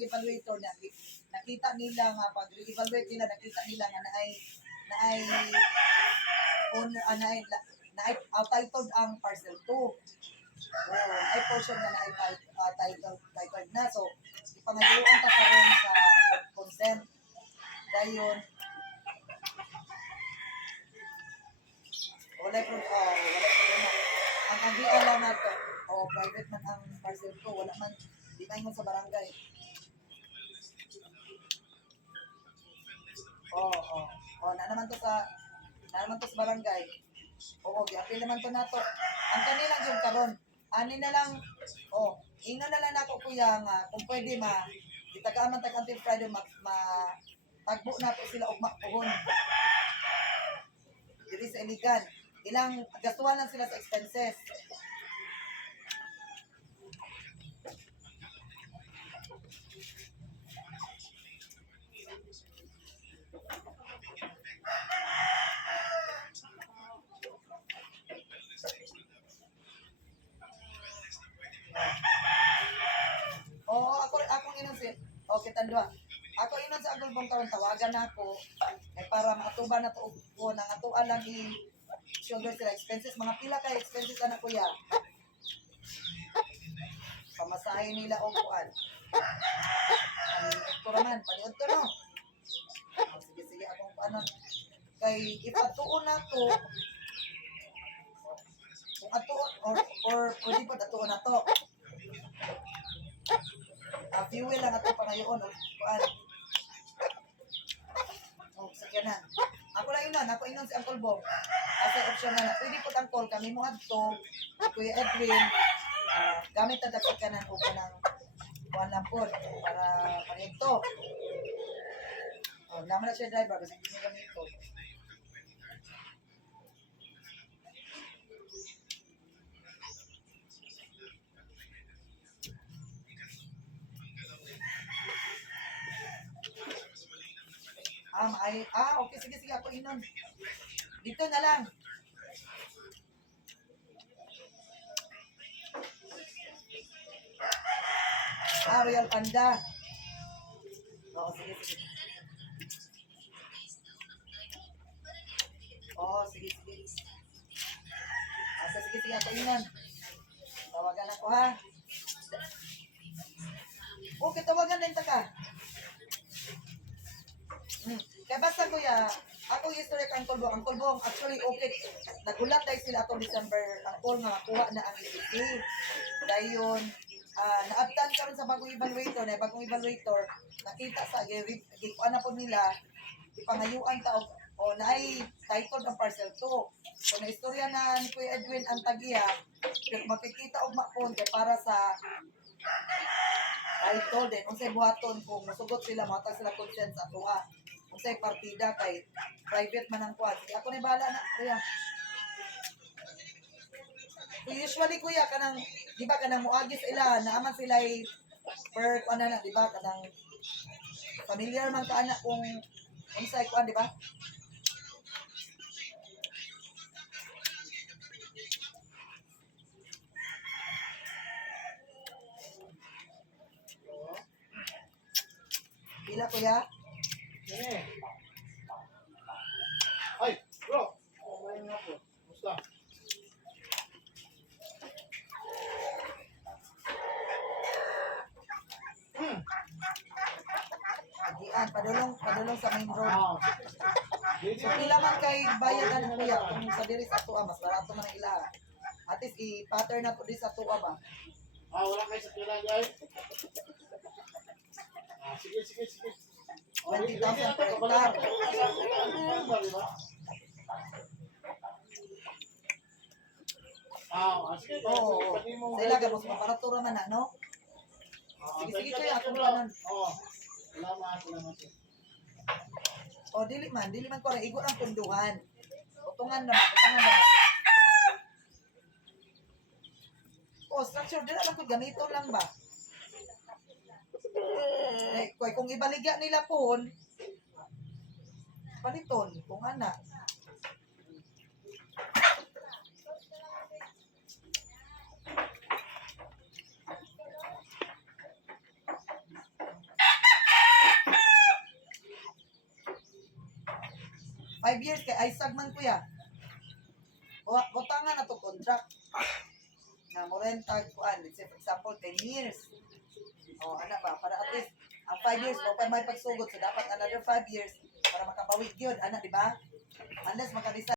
evaluator na nakita nila nga pag evaluate nila nakita nila nga naay titled ang parcel 2. Ay portion nga naay titled na. So ipangayuan ta karon sa consent. Dayon wala problema. Ang agian lang nato, private man ang parcel ko, wala man, di man sa barangay. Na naman to sa barangay. Gi-appeal naman to nato. Ang kanilang yung karon, ani na lang, ino na lang ako kuya nga, kung pwede itagaan man until Friday, tagbo na po sila ugma puhon. Dili sa iligan. Ilang gastuhan lang sila sa expenses. Ako inon si Kitandwa. Ako inon sa Agulbong karon tawagan nako para makatuban na to ko nang atuan lang shoulder sila expenses, mga pila kay expenses anak kuya. Pamasahe nila o kuan. Ito naman, paniod to no. Sige akong paano. Kay ipatuon na to. Kung atuon or pwede pa atuon na to. Fuel lang ato pangayoon o kuan. Sige na. Ako inon si Uncle Bong. Asa option na pwede po ang call kami mo adto Kuya Edwin gamit na dapat ka ng upo ng kuhan lang po para ito naman na siya driver kasi hindi niya gamit ko okay sige ako inon dito na lang. Royal Panda. Sige. Sige. Sige ako inon. Tawagan ako ha. Okay, tawagan din ta ka. Kaya basta kuya, ako history kang Uncle Bong, actually okay. Nagulat dahil sila atong December, ang call nga kuha na ang ECT. Dayon, naabtan karon sa bagong evaluator, nakita sa gikuan na po nila, ipangayuan ta o naay titled ang parcel 2. So naistorya na ni Kuya Edwin ang tagiya, makikita og mapon kay para sa title din, unsay buhaton kung masugot sila, matag sila consent sa tuwa. Unsay partida kay private man ang kuan. Ako ni bahala na kuya. Usually kuya kanang di ba kanang muagis ila naaman sila per kuan na di ba kanang familiar man ka anak kung unsay kuan di ba? Pila kuya? Ay, bro. Okay na po. Musta? Agian, padulong sa main road. So pila man kay bayadan kuya kung sa diri sa tuwa mas barato man ang ila. At least i-pattern na to di sa tuwa ba. Wala kayo sa kailan guys. Sige. 20,000 per hectare. Oo. Sila gamos maparatura man na, no? Sige kuya, ako pa nun. Salamat. Dili man ko rin. Igo ang punduhan. Utungan naman. Structure, dila lang ko ganito lang ba? Kung ibaligya nila po, paliton, kung ana. 5 years kay Isaac man kuya. Butangan na to contract. Na mo renta kuan, let's say for example 10 years. O ana ba para at least ang 5 years mo pa may pagsugod so dapat another 5 years para makabawi gyud ana di ba? Unless makadisa